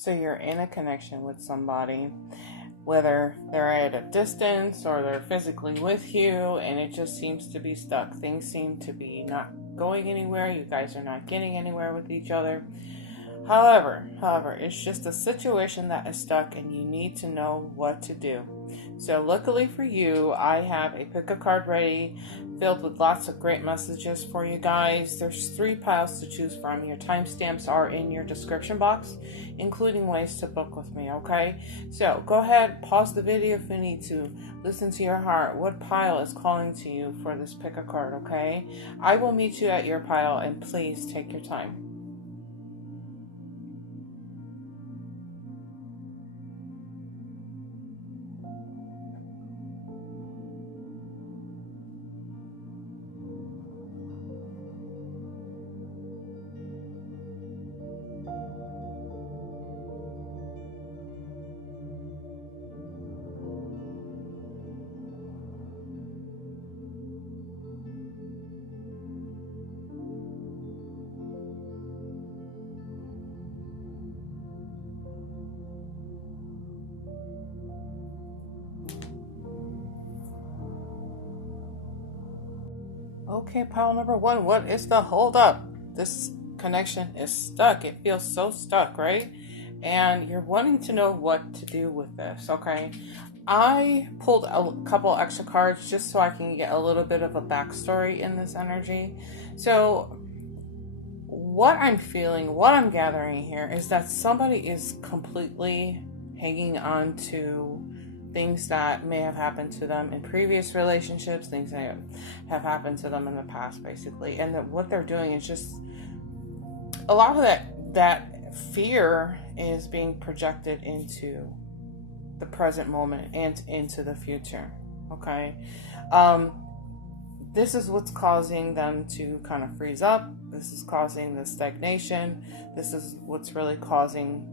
So you're in a connection with somebody, whether they're at a distance or they're physically with you, and it just seems to be stuck. Things seem to be not going anywhere. You guys are not getting anywhere with each other. However, it's just a situation that is stuck and you need to know what to do. So luckily for you, I have a pick a card ready filled with lots of great messages for you guys. There's 3 piles to choose from. Your timestamps are in your description box, including ways to book with me, okay? So go ahead, pause the video if you need to. Listen to your heart. What pile is calling to you for this pick a card, okay? I will meet you at your pile, and please take your time. Okay, pile number 1, what is the holdup? This connection is stuck. It feels so stuck, right? And you're wanting to know what to do with this, okay? I pulled a couple extra cards just so I can get a little bit of a backstory in this energy. So what I'm feeling, what I'm gathering here is that somebody is completely hanging on to things that may have happened to them in previous relationships, things that have happened to them in the past, basically. And that what they're doing is just a lot of that fear is being projected into the present moment and into the future. Okay. This is what's causing them to kind of freeze up. This is causing the stagnation. This is what's really causing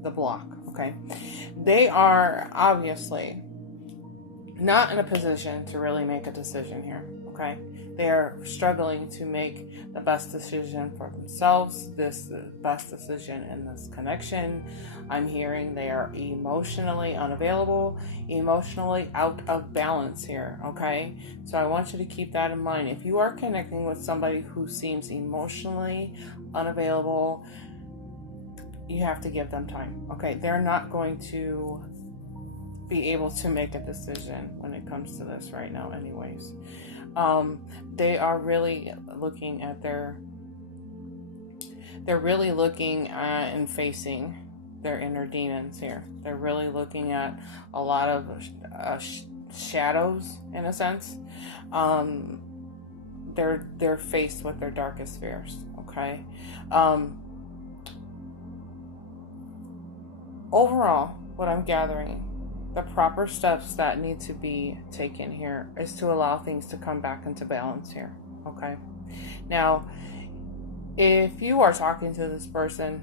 the block. Okay. They are obviously not in a position to really make a decision here. Okay. They are struggling to make the best decision for themselves, the best decision in this connection. I'm hearing they are emotionally unavailable, emotionally out of balance here, okay? So I want you to keep that in mind. If you are connecting with somebody who seems emotionally unavailable, you have to give them time, okay? They're not going to be able to make a decision when it comes to this right now anyways. They are really looking at and facing their inner demons here. They're really looking at a lot of shadows in a sense. They're faced with their darkest fears, okay? Overall, what I'm gathering, the proper steps that need to be taken here is to allow things to come back into balance here, okay? Now, if you are talking to this person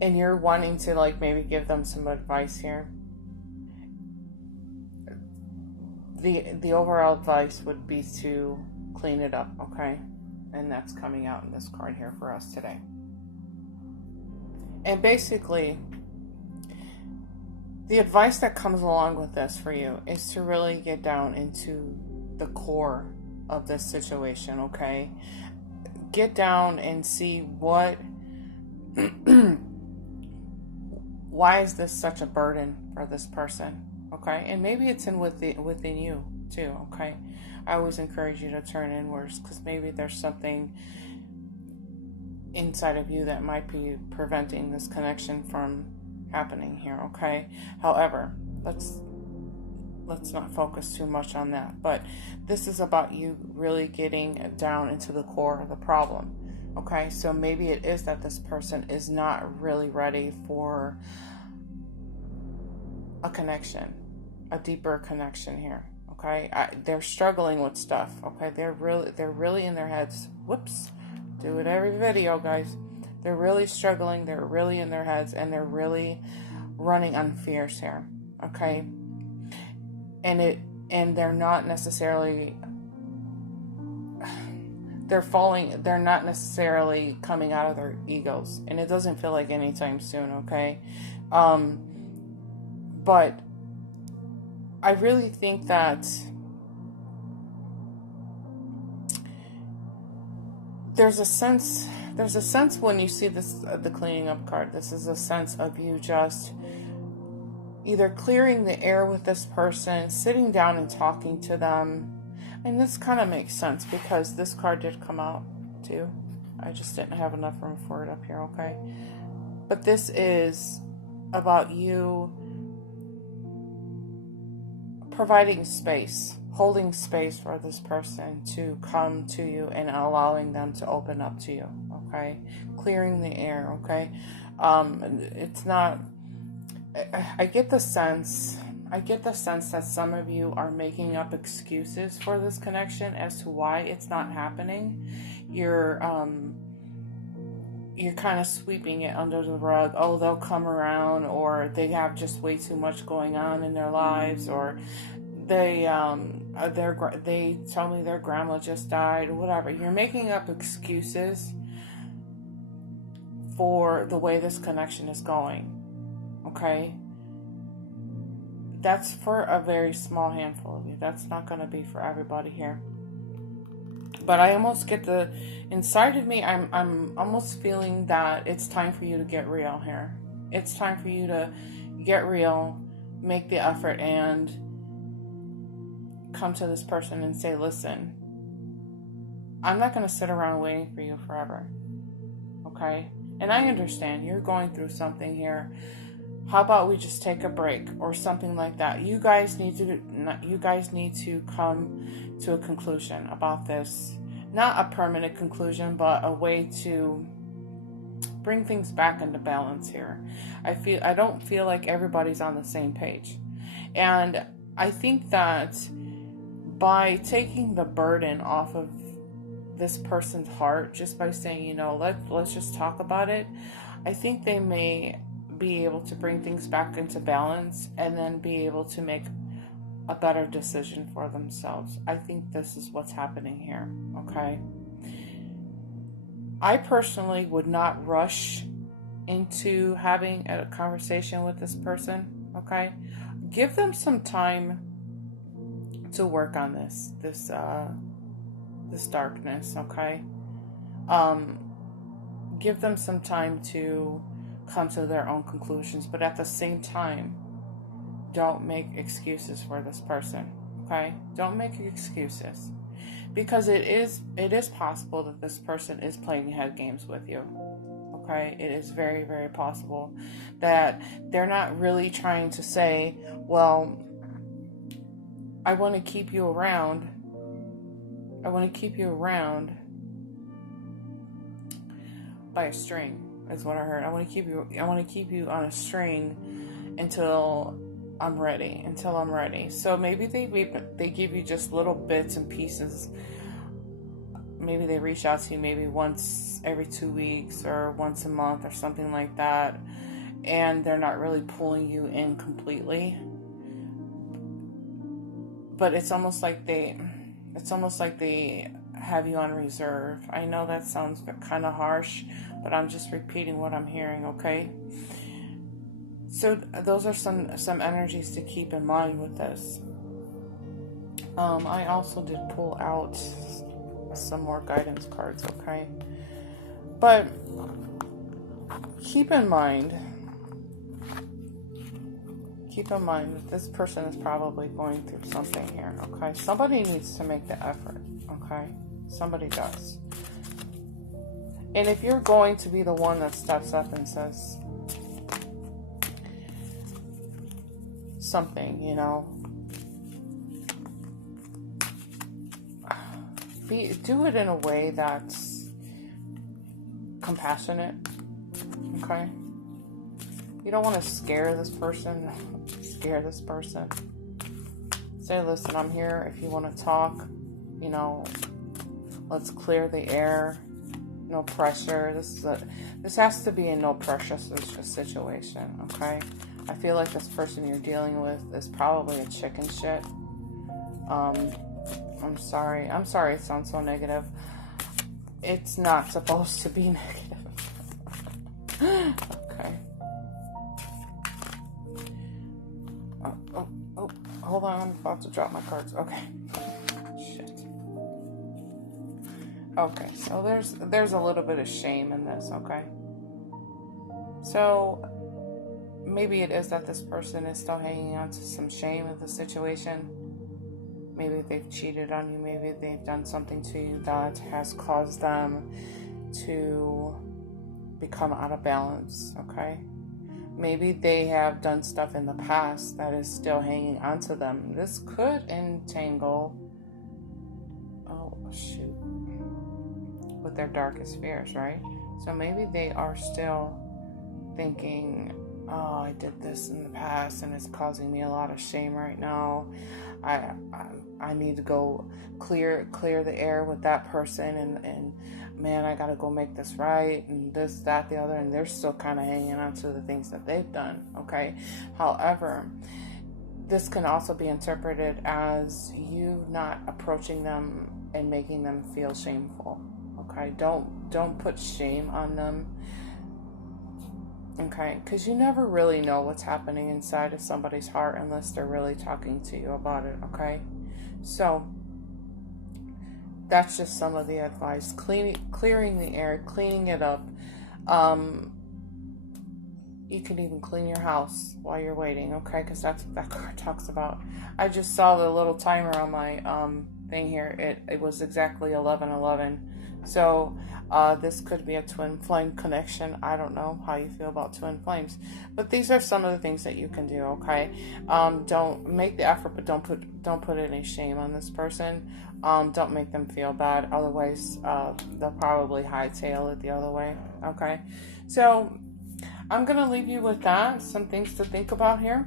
and you're wanting to like maybe give them some advice here, the overall advice would be to clean it up, okay? And that's coming out in this card here for us today. And basically, the advice that comes along with this for you is to really get down into the core of this situation, okay? Get down and see why is this such a burden for this person, okay? And maybe it's within you too, okay? I always encourage you to turn inwards because maybe there's something inside of you that might be preventing this connection from happening here, okay? However, let's not focus too much on that. But this is about you really getting down into the core of the problem, okay? So maybe it is that this person is not really ready for a connection, a deeper connection here, okay? They're struggling with stuff, okay? They're really in their heads. Whoops. Do it every video, guys. They're really struggling. They're really in their heads, and they're really running on fears here, okay? And they're not necessarily. they're not necessarily coming out of their egos, and it doesn't feel like anytime soon, okay? But I really think that there's a sense when you see this, the cleaning up card, this is a sense of you just either clearing the air with this person, sitting down and talking to them. And this kind of makes sense because this card did come out too. I just didn't have enough room for it up here, okay? But this is about you providing space, holding space for this person to come to you and allowing them to open up to you, okay? Clearing the air, okay? It's not, I get the sense that some of you are making up excuses for this connection as to why it's not happening. You're kind of sweeping it under the rug. Oh, they'll come around, or they have just way too much going on in their lives, or they tell me their grandma just died, or whatever. You're making up excuses for the way this connection is going. Okay? That's for a very small handful of you. That's not going to be for everybody here. But I almost get inside of me, I'm almost feeling that it's time for you to get real here. It's time for you to get real, make the effort, and come to this person and say, listen, I'm not going to sit around waiting for you forever. Okay? And I understand you're going through something here. How about we just take a break or something like that? You guys need to come to a conclusion about this. Not a permanent conclusion, but a way to bring things back into balance here. I don't feel like everybody's on the same page. And I think that by taking the burden off of this person's heart, just by saying, let's just talk about it, I think they may be able to bring things back into balance and then be able to make a better decision for themselves. I think this is what's happening here, okay? I personally would not rush into having a conversation with this person, okay? Give them some time to work on this darkness, okay? Give them some time to come to their own conclusions, but at the same time, don't make excuses for this person, okay? Don't make excuses, because it is possible that this person is playing head games with you, okay? It is very, very possible that they're not really trying to say, well, I want to keep you around. I want to keep you around by a string. Is what I heard. I want to keep you on a string until I'm ready. So maybe they give you just little bits and pieces. Maybe they reach out to you maybe once every 2 weeks or once a month or something like that, and they're not really pulling you in completely. But it's almost like they have you on reserve. I know that sounds kind of harsh, but I'm just repeating what I'm hearing, okay? So those are some energies to keep in mind with this. I also did pull out some more guidance cards, okay? But keep in mind that this person is probably going through something here, okay? Somebody needs to make the effort, okay? Somebody does. And if you're going to be the one that steps up and says something, do it in a way that's compassionate, okay? You don't want to scare this person. Say, listen, I'm here if you want to talk, let's clear the air. No pressure. This has to be a no pressure situation, okay? I feel like this person you're dealing with is probably a chicken shit. I'm sorry it sounds so negative. it's not supposed to be negative. Okay. Oh, hold on, I'm about to drop my cards. Okay. Shit. Okay, so there's a little bit of shame in this, okay? So maybe it is that this person is still hanging on to some shame of the situation. Maybe they've cheated on you. Maybe they've done something to you that has caused them to become out of balance, okay? Maybe they have done stuff in the past that is still hanging on to them. This could entangle, with their darkest fears, right? So maybe they are still thinking, oh, I did this in the past and it's causing me a lot of shame right now. I need to go clear the air with that person, and man, I gotta go make this right, and this, that, the other, and they're still kind of hanging on to the things that they've done, okay? However, this can also be interpreted as you not approaching them and making them feel shameful, okay? Don't put shame on them. Okay, because you never really know what's happening inside of somebody's heart unless they're really talking to you about it, okay? So, that's just some of the advice. Clearing the air, cleaning it up. You can even clean your house while you're waiting, okay? Because that's what that card talks about. I just saw the little timer on my thing here. It was exactly 11:11. So this could be a twin flame connection. I don't know how you feel about twin flames, but these are some of the things that you can do. Okay, don't make the effort, but don't put any shame on this person. Don't make them feel bad. Otherwise, they'll probably hightail it the other way. Okay, so I'm gonna leave you with that. Some things to think about here.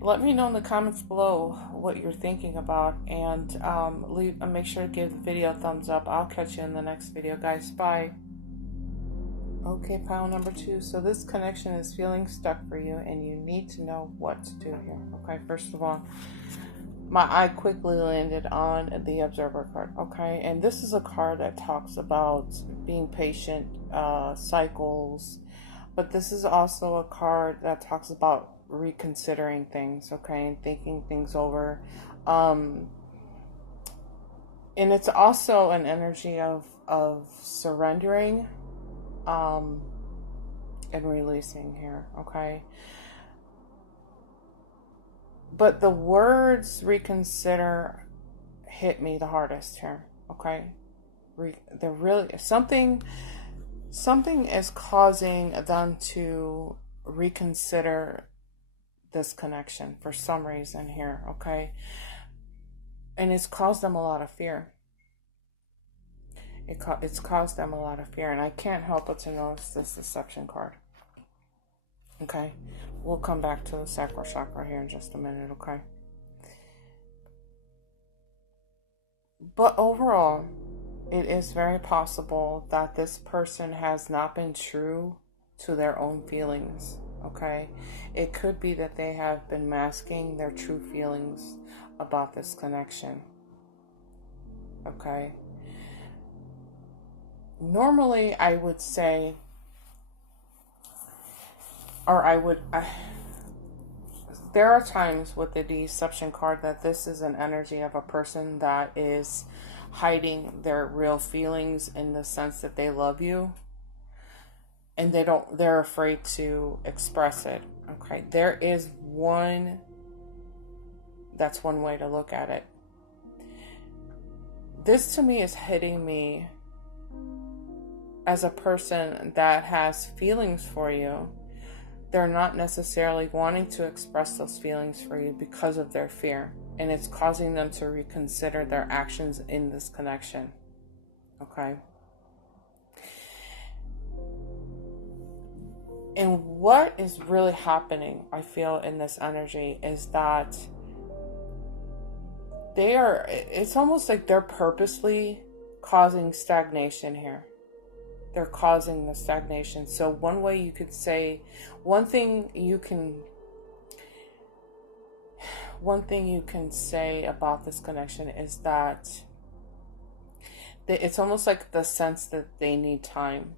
Let me know in the comments below what you're thinking about, and make sure to give the video a thumbs up. I'll catch you in the next video, guys. Bye. Okay, pile number 2. So this connection is feeling stuck for you, and you need to know what to do here. Okay, first of all, my eye quickly landed on the Observer card. Okay, and this is a card that talks about being patient, cycles, but this is also a card that talks about reconsidering things, okay, and thinking things over. And it's also an energy of surrendering and releasing here, okay? But the words reconsider hit me the hardest here, okay? They're really something is causing them to reconsider this connection for some reason here, okay? And it's caused them a lot of fear. It's caused them a lot of fear, and I can't help but to notice this deception card. Okay, we'll come back to the sacral chakra here in just a minute, okay? But overall, it is very possible that this person has not been true to their own feelings. Okay, it could be that they have been masking their true feelings about this connection. Okay, normally I would say, there are times with the deception card that this is an energy of a person that is hiding their real feelings, in the sense that they love you, and they're afraid to express it. Okay, that's one way to look at it. This to me is hitting me as a person that has feelings for you. They're not necessarily wanting to express those feelings for you because of their fear, and it's causing them to reconsider their actions in this connection. Okay. And what is really happening, I feel, in this energy is that it's almost like they're purposely causing stagnation here. They're causing the stagnation. So one way you could say, one thing you can say about this connection is that it's almost like the sense that they need time.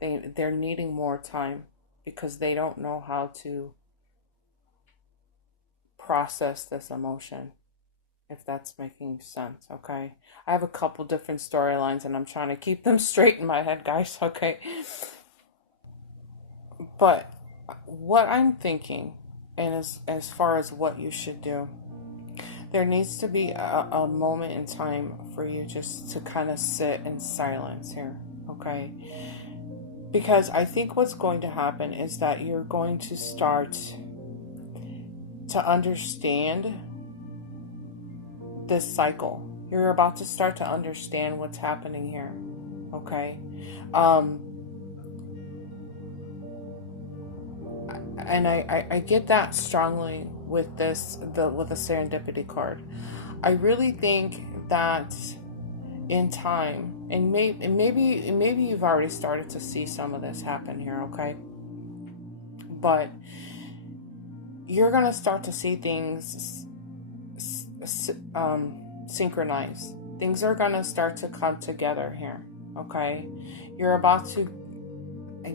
They're needing more time because they don't know how to process this emotion, if that's making sense. Okay, I have a couple different storylines and I'm trying to keep them straight in my head, guys. Okay, but what I'm thinking, and as far as what you should do, there needs to be a moment in time for you just to kind of sit in silence here. Okay, because I think what's going to happen is that you're going to start to understand this cycle. You're about to start to understand what's happening here. Okay. And I get that strongly with the serendipity card. I really think that in time, and maybe you've already started to see some of this happen here, okay? But you're gonna start to see things synchronize. Things are gonna start to come together here, okay? You're about to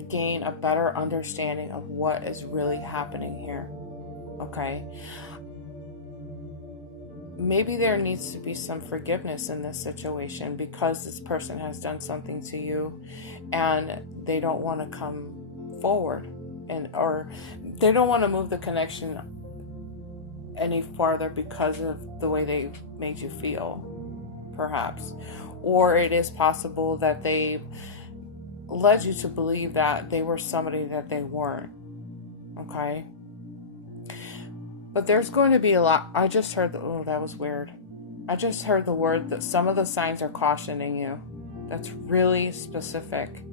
gain a better understanding of what is really happening here, okay? Maybe there needs to be some forgiveness in this situation because this person has done something to you and they don't want to come forward, or they don't want to move the connection any farther because of the way they made you feel, perhaps. Or it is possible that they led you to believe that they were somebody that they weren't, okay? But there's going to be a lot. I just heard that was weird. I just heard the word that some of the signs are cautioning you. That's really specific.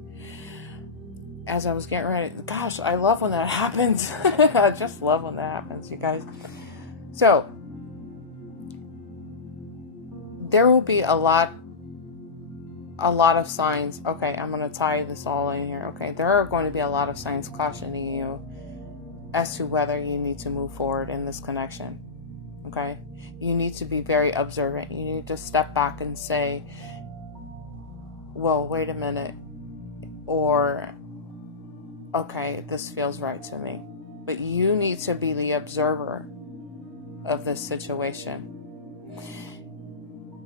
As I was getting ready, gosh, I love when that happens. I just love when that happens, you guys. So there will be a lot of signs. Okay, I'm going to tie this all in here. Okay, there are going to be a lot of signs cautioning you as to whether you need to move forward in this connection. Okay, you need to be very observant. You need to step back and say, well, wait a minute, or okay, this feels right to me. But you need to be the observer of this situation,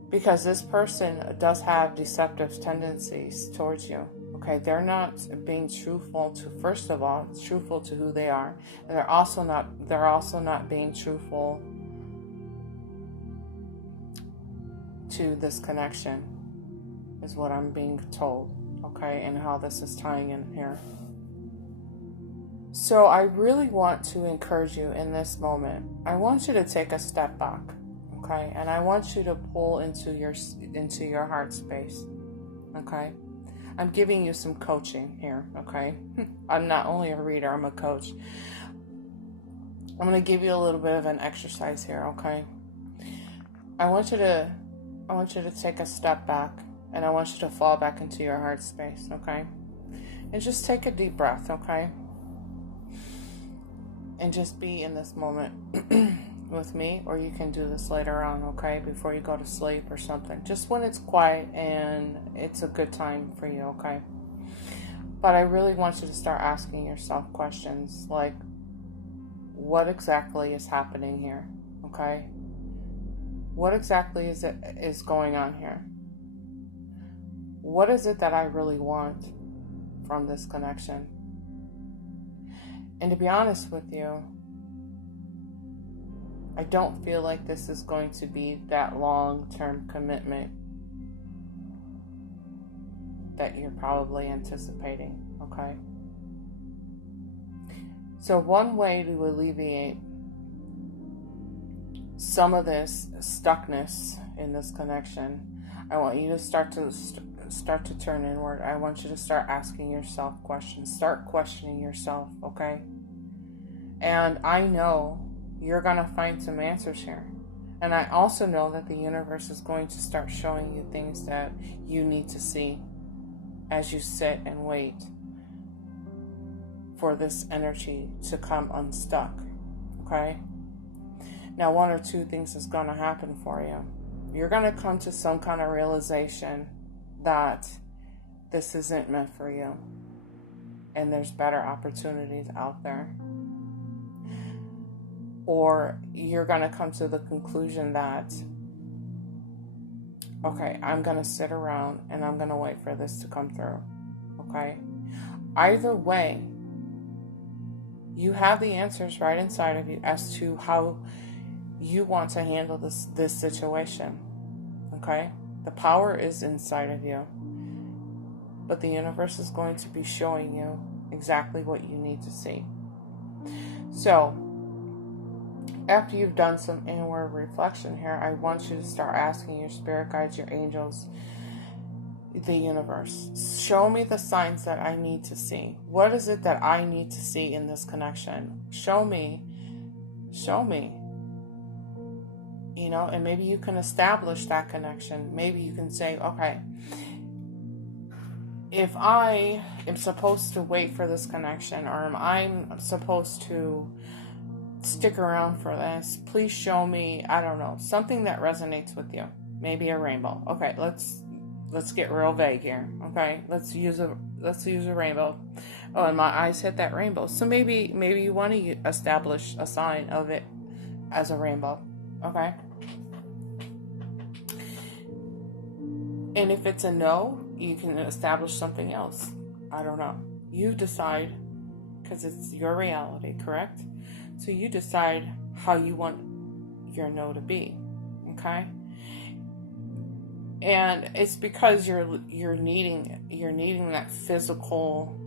because this person does have deceptive tendencies towards you. Okay, they're not being truthful to, first of all, truthful to who they are, and they're also not being truthful to this connection, is what I'm being told. Okay, and how this is tying in here. So I really want to encourage you in this moment. I want you to take a step back, okay? And I want you to pull into your heart space, okay? I'm giving you some coaching here, okay? I'm not only a reader, I'm a coach. I'm going to give you a little bit of an exercise here, okay? I want you to take a step back, and I want you to fall back into your heart space, okay? And just take a deep breath, okay? And just be in this moment with me, or you can do this later on, okay? Before you go to sleep or something. Just when it's quiet and it's a good time for you, okay? But I really want you to start asking yourself questions like, what exactly is happening here, okay? What exactly is going on here? What is it that I really want from this connection? And to be honest with you, I don't feel like this is going to be that long-term commitment that you're probably anticipating, okay? So one way to alleviate some of this stuckness in this connection, I want you to start to turn inward. I want you to start asking yourself questions. Start questioning yourself, okay? And I know you're going to find some answers here. And I also know that the universe is going to start showing you things that you need to see as you sit and wait for this energy to come unstuck, okay? Now, one or two things is going to happen for you. You're going to come to some kind of realization that this isn't meant for you and there's better opportunities out there. Or you're going to come to the conclusion that, okay, I'm going to sit around and I'm going to wait for this to come through. Okay? Either way, you have the answers right inside of you as to how you want to handle this situation. Okay? The power is inside of you. But the universe is going to be showing you exactly what you need to see. So, after you've done some inward reflection here, I want you to start asking your spirit guides, your angels, the universe, show me the signs that I need to see. What is it that I need to see in this connection? Show me. You know, and maybe you can establish that connection. Maybe you can say, okay, if I am supposed to wait for this connection, or am I supposed to stick around for this, please show me, I don't know, something that resonates with you. Maybe a rainbow. Okay, let's get real vague here. Okay, let's use a rainbow. Oh, and my eyes hit that rainbow. So maybe you want to establish a sign of it as a rainbow. Okay. And if it's a no, you can establish something else. I don't know. You decide, because it's your reality, correct? So you decide how you want your no to be. Okay? And it's because you're needing that physical,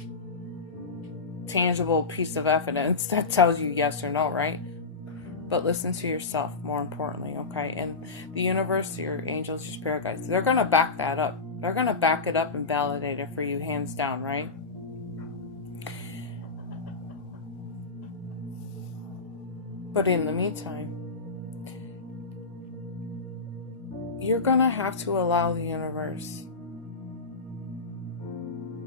tangible piece of evidence that tells you yes or no, right? But listen to yourself, more importantly, okay? And the universe, your angels, your spirit guides, they're going to back that up. They're going to back it up and validate it for you, hands down, right? But in the meantime, you're going to have to allow the universe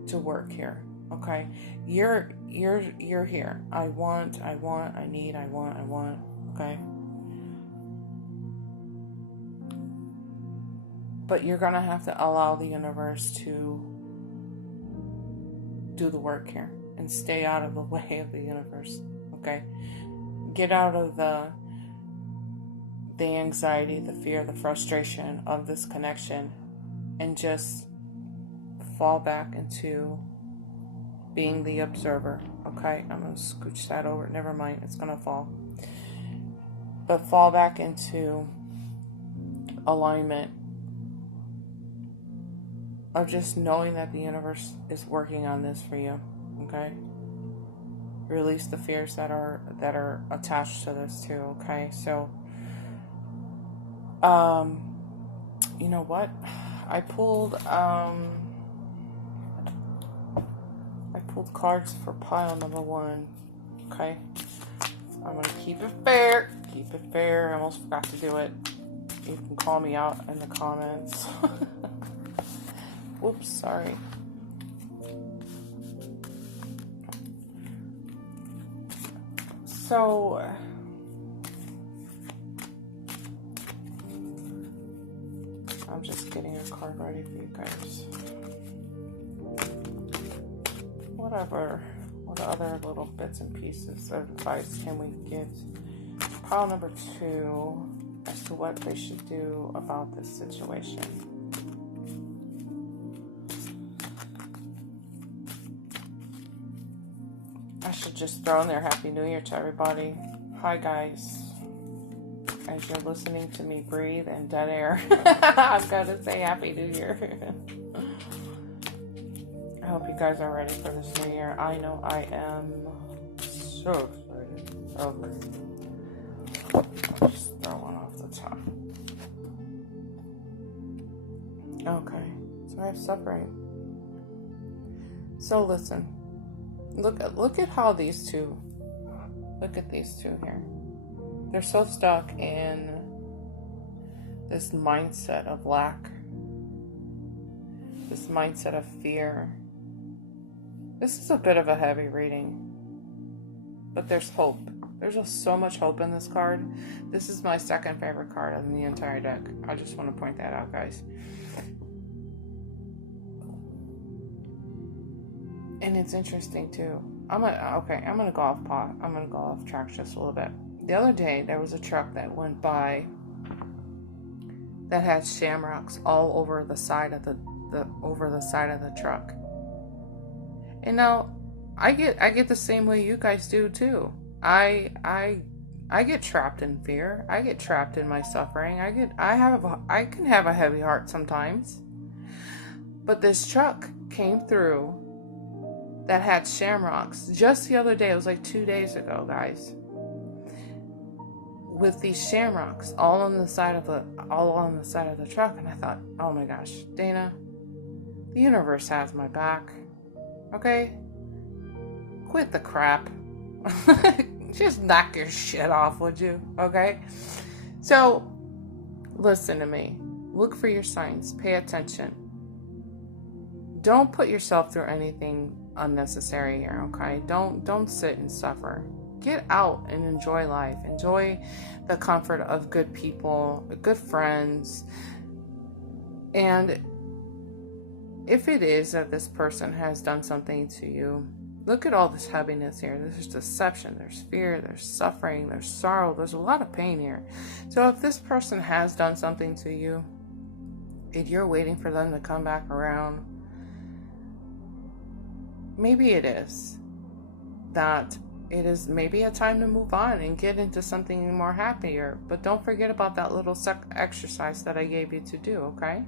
to work here, okay? You're here. I want, I need, okay? But you're going to have to allow the universe to do the work here and stay out of the way of the universe, okay? Get out of the anxiety, the fear, the frustration of this connection, and just fall back into being the observer, okay? I'm going to scooch that over. Never mind, it's going to fall. But fall back into alignment of just knowing that the universe is working on this for you, okay? Release the fears that are attached to this too, okay? So, you know what? I pulled cards for pile number 1, okay? I'm gonna keep it fair. I almost forgot to do it. You can call me out in the comments. Whoops, sorry. So, I'm just getting a card ready for you guys. What other little bits and pieces of advice can we give pile number 2 as to what they should do about this situation? I should just throw in there Happy New Year to everybody. Hi guys. As you're listening to me breathe and dead air, I've got to say Happy New Year. I hope you guys are ready for this new year. I know I am so excited. Okay. I'll just throw one off the top. Okay. So I have suffering. So listen. Look at how these two. Look at these two here. They're so stuck in this mindset of lack. This mindset of fear. This is a bit of a heavy reading. But there's hope. There's just so much hope in this card. This is my second favorite card in the entire deck. I just want to point that out, guys. And it's interesting too. I'm gonna go off track just a little bit. The other day there was a truck that went by that had shamrocks all over the side of the truck. And now I get the same way you guys do too. I get trapped in fear. I get trapped in my suffering. I can have a heavy heart sometimes. But this truck came through that had shamrocks just the other day. It was like 2 days ago, guys. With these shamrocks all on the side of the truck, and I thought, oh my gosh, Dana, the universe has my back. Okay? Quit the crap. Just knock your shit off, would you? Okay? So, listen to me. Look for your signs. Pay attention. Don't put yourself through anything unnecessary here, okay? Don't sit and suffer. Get out and enjoy life. Enjoy the comfort of good people, good friends. And if it is that this person has done something to you, look at all this heaviness here. There's deception, there's fear, there's suffering, there's sorrow, there's a lot of pain here. So if this person has done something to you, and you're waiting for them to come back around, maybe it is that it is maybe a time to move on and get into something more happier. But don't forget about that little exercise that I gave you to do, okay?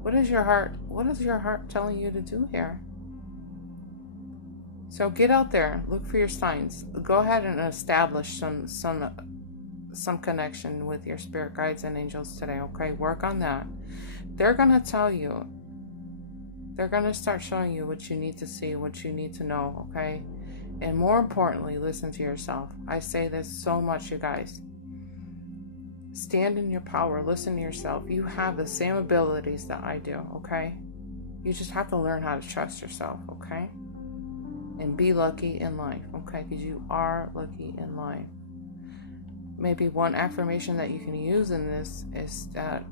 What is your heart telling you to do here? So get out there, look for your signs. Go ahead and establish some connection with your spirit guides and angels today, okay? Work on that. They're going to tell you. They're going to start showing you what you need to see, what you need to know, okay? And more importantly, listen to yourself. I say this so much, you guys. Stand in your power. Listen to yourself. You have the same abilities that I do, okay? You just have to learn how to trust yourself, okay? And be lucky in life, okay? Because you are lucky in life. Maybe one affirmation that you can use in this is that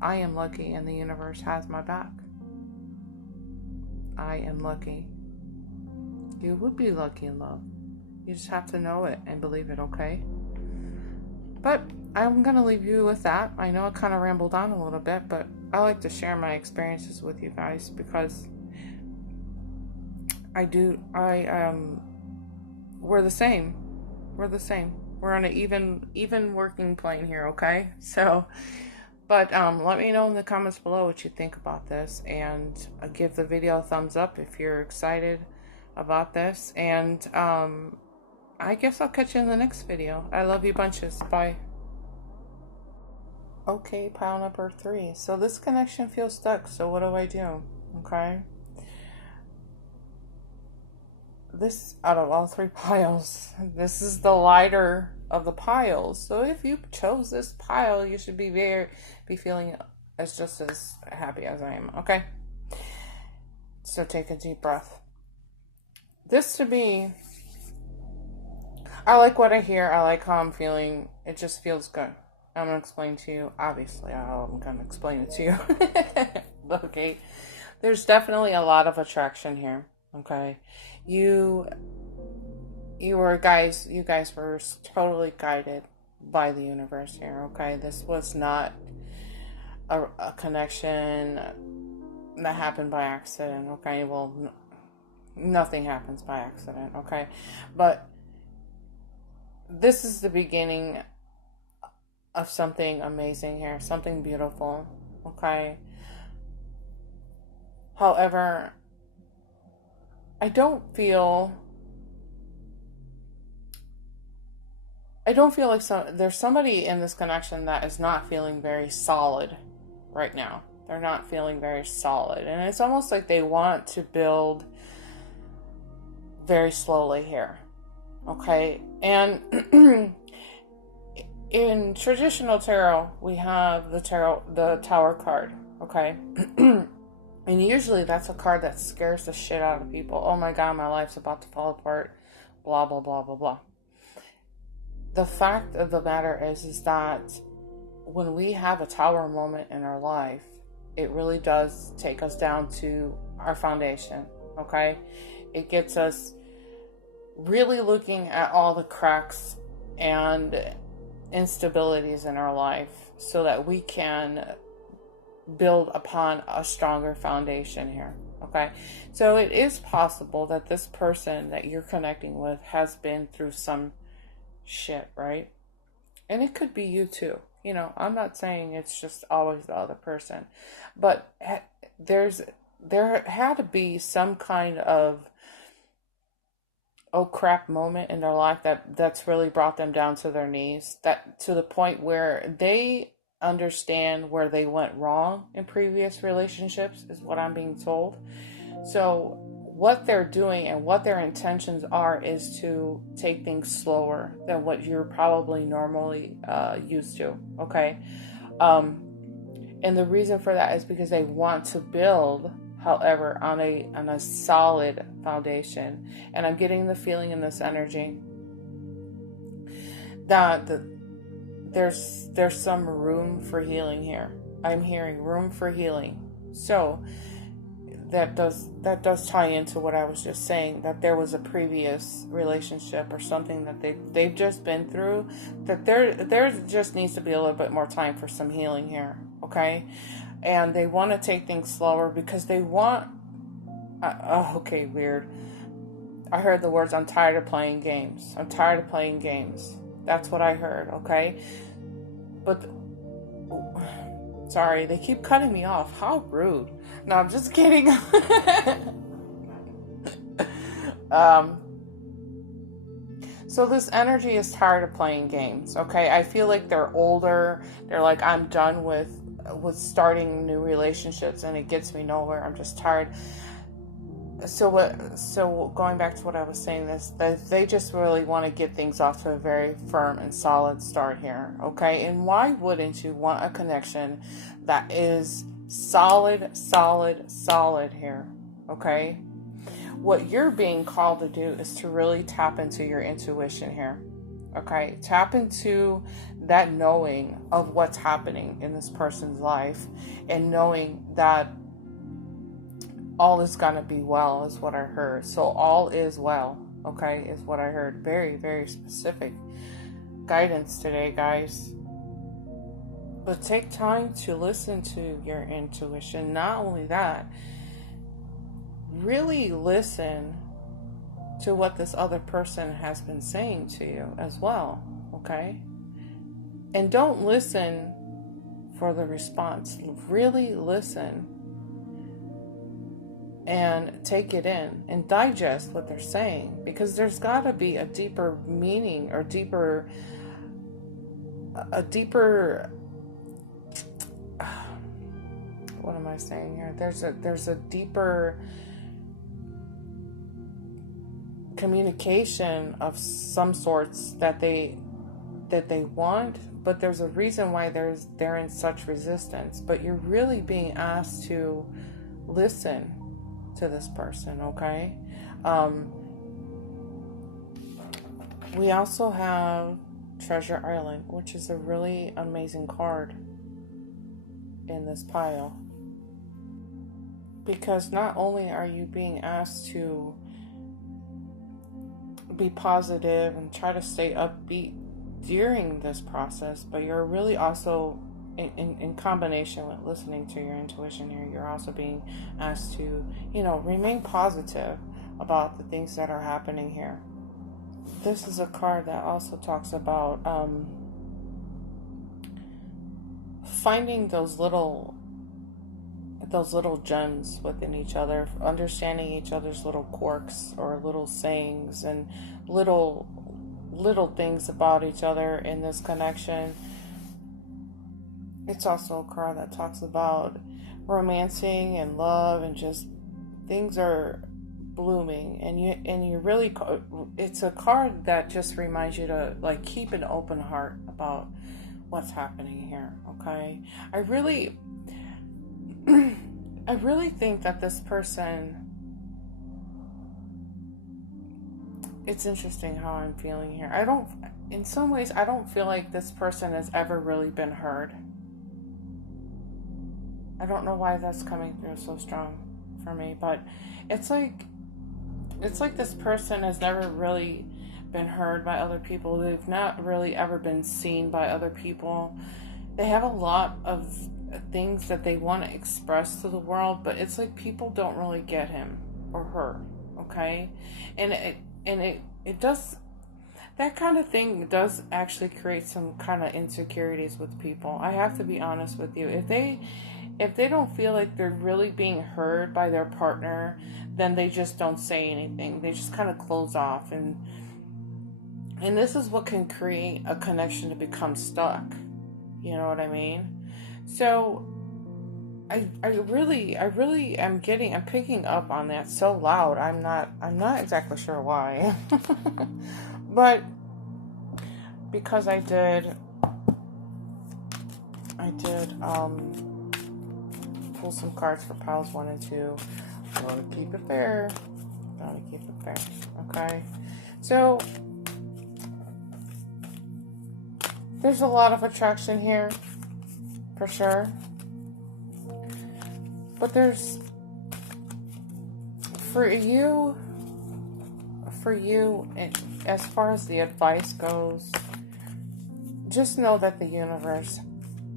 I am lucky and the universe has my back. I am lucky. You would be lucky in love. You just have to know it and believe it, okay? But I'm going to leave you with that. I know I kind of rambled on a little bit, but I like to share my experiences with you guys because we're the same. We're on an even working plane here, okay? So, but let me know in the comments below what you think about this, and give the video a thumbs up if you're excited about this. And I guess I'll catch you in the next video. I love you bunches. Bye. Okay, pile number 3. So this connection feels stuck. So what do? Okay. This, out of all 3 piles, this is the lighter of the piles. So if you chose this pile, you should be feeling just as happy as I am. Okay. So take a deep breath. This to me, I like what I hear. I like how I'm feeling. It just feels good. I'm going to explain to you. Obviously, I'm going to explain it to you. Okay. There's definitely a lot of attraction here. Okay. You guys were totally guided by the universe here. Okay. This was not a connection that happened by accident. Okay. Well, nothing happens by accident. Okay. But this is the beginning of something amazing here, something beautiful, okay? However, I don't feel like there's somebody in this connection that is not feeling very solid right now. They're not feeling very solid, and it's almost like they want to build very slowly here, okay? And in traditional tarot, we have the Tower card, okay? And usually that's a card that scares the shit out of people. Oh my God, my life's about to fall apart, blah, blah, blah, blah, blah. The fact of the matter is that when we have a Tower moment in our life, it really does take us down to our foundation, okay? It gets us really looking at all the cracks and instabilities in our life so that we can build upon a stronger foundation here, okay? So it is possible that this person that you're connecting with has been through some shit, right? And it could be you too. You know, I'm not saying it's just always the other person, but there had to be some kind of oh crap moment in their life that's really brought them down to their knees, that to the point where they understand where they went wrong in previous relationships, is what I'm being told. So what they're doing and what their intentions are is to take things slower than what you're probably normally used to, okay? And the reason for that is because they want to build, however, on a solid foundation. And I'm getting the feeling in this energy that there's some room for healing here. I'm hearing room for healing. So that does tie into what I was just saying, that there was a previous relationship or something that they've just been through, that there just needs to be a little bit more time for some healing here, okay? And they want to take things slower because they want okay, weird. I heard the words, I'm tired of playing games. I'm tired of playing games. That's what I heard, okay? But sorry, they keep cutting me off. How rude. No, I'm just kidding. So this energy is tired of playing games, okay? I feel like they're older. They're like, I'm done with starting new relationships and it gets me nowhere. I'm just tired. So going back to what I was saying, they just really want to get things off to a very firm and solid start here, okay? And why wouldn't you want a connection that is solid here, okay? What you're being called to do is to really tap into your intuition here, okay? Tap into that knowing of what's happening in this person's life and knowing that all is gonna be well is what I heard. So all is well, okay, is what I heard. Very, very specific guidance today, guys. But take time to listen to your intuition. Not only that, really listen to what this other person has been saying to you as well, okay? And don't listen for the response. Really listen and take it in and digest what they're saying, because there's got to be a deeper meaning or deeper what am I saying here? There's a deeper communication of some sorts that they want, but there's a reason why they're in such resistance. But you're really being asked to listen to this person, okay? We also have Treasure Island, which is a really amazing card in this pile, because not only are you being asked to be positive and try to stay upbeat during this process, but you're really also in combination with listening to your intuition here, you're also being asked to, remain positive about the things that are happening here. This is a card that also talks about finding those little gems within each other, understanding each other's little quirks or little sayings and little things about each other in this connection. It's also a card that talks about romancing and love, and just things are blooming, and you really, it's a card that just reminds you to keep an open heart about what's happening here, okay? I really think that this person, it's interesting how I'm feeling here. In some ways, I don't feel like this person has ever really been heard. I don't know why that's coming through so strong for me, but it's like this person has never really been heard by other people. They've not really ever been seen by other people. They have a lot of things that they want to express to the world, but it's like people don't really get him or her, okay? And it does, that kind of thing does actually create some kind of insecurities with people. I have to be honest with you. If they don't feel like they're really being heard by their partner, then they just don't say anything. They just kind of close off, and this is what can create a connection to become stuck. You know what I mean? So I really am picking up on that so loud. I'm not exactly sure why. But because I did pull some cards for piles 1 and 2. I want to keep it fair. Okay. So there's a lot of attraction here, for sure. But there's, for you, as far as the advice goes, just know that the universe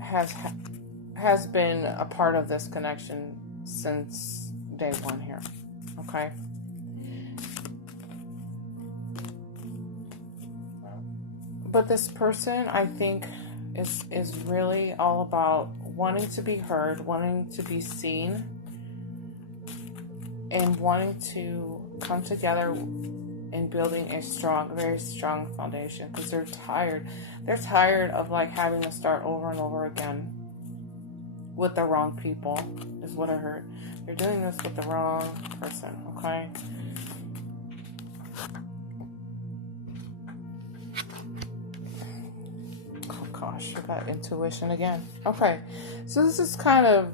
has been a part of this connection since day one here, okay? But this person, I think, is really all about wanting to be heard, wanting to be seen, and wanting to come together in building a strong, very strong foundation, because they're tired. They're tired of like having to start over and over again with the wrong people, is what I heard. You're doing this with the wrong person, okay? Oh gosh, I got intuition again. Okay, so this is kind of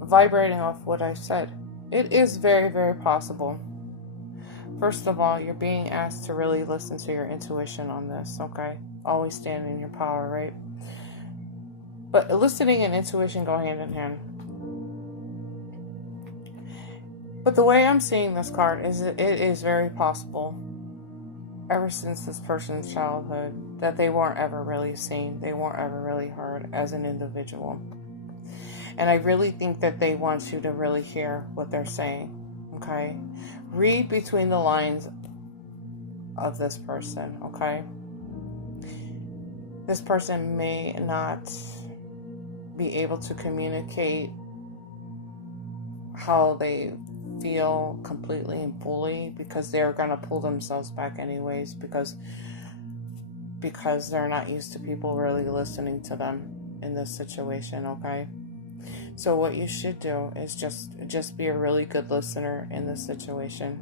vibrating off what I said. It is very, very possible. First of all, you're being asked to really listen to your intuition on this, okay? Always stand in your power, right? But listening and intuition go hand in hand. But the way I'm seeing this card is it is very possible, ever since this person's childhood, that they weren't ever really seen. They weren't ever really heard as an individual. And I really think that they want you to really hear what they're saying, okay? Read between the lines of this person, okay? This person may not be able to communicate how they feel completely and fully, because they're going to pull themselves back anyways, because they're not used to people really listening to them in this situation, okay? So what you should do is just be a really good listener in this situation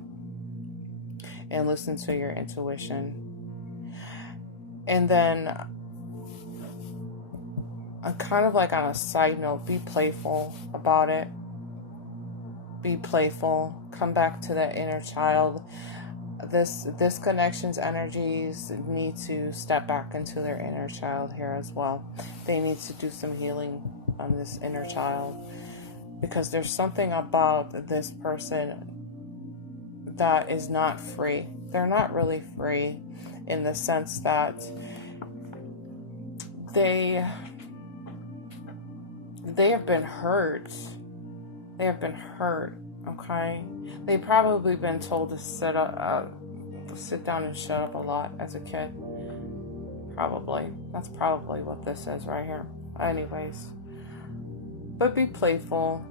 and listen to your intuition. And then kind of like on a side note, be playful about it. Be playful. Come back to that inner child. This connection's energies need to step back into their inner child here as well. They need to do some healing on this inner child, because there's something about this person that is not free. They're not really free in the sense that they have been hurt. They have been hurt, okay? They've probably been told to sit down and shut up a lot as a kid. Probably. That's probably what this is right here. Anyways. But be playful.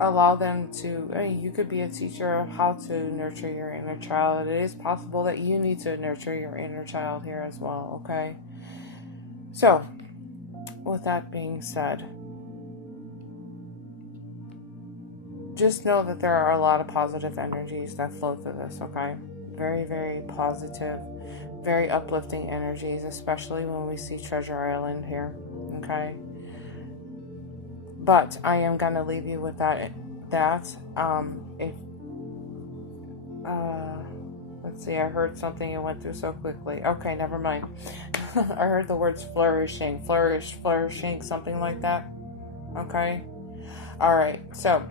Allow them to, you could be a teacher of how to nurture your inner child. It is possible that you need to nurture your inner child here as well, okay? So, with that being said, just know that there are a lot of positive energies that flow through this, okay? Very, very positive, very uplifting energies, especially when we see Treasure Island here, okay? But I am going to leave you with that. Let's see, I heard something and went through so quickly. Okay, never mind. I heard the words flourishing, flourishing, something like that. Okay. All right. So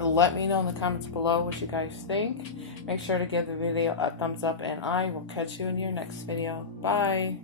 let me know in the comments below what you guys think. Make sure to give the video a thumbs up, and I will catch you in your next video. Bye.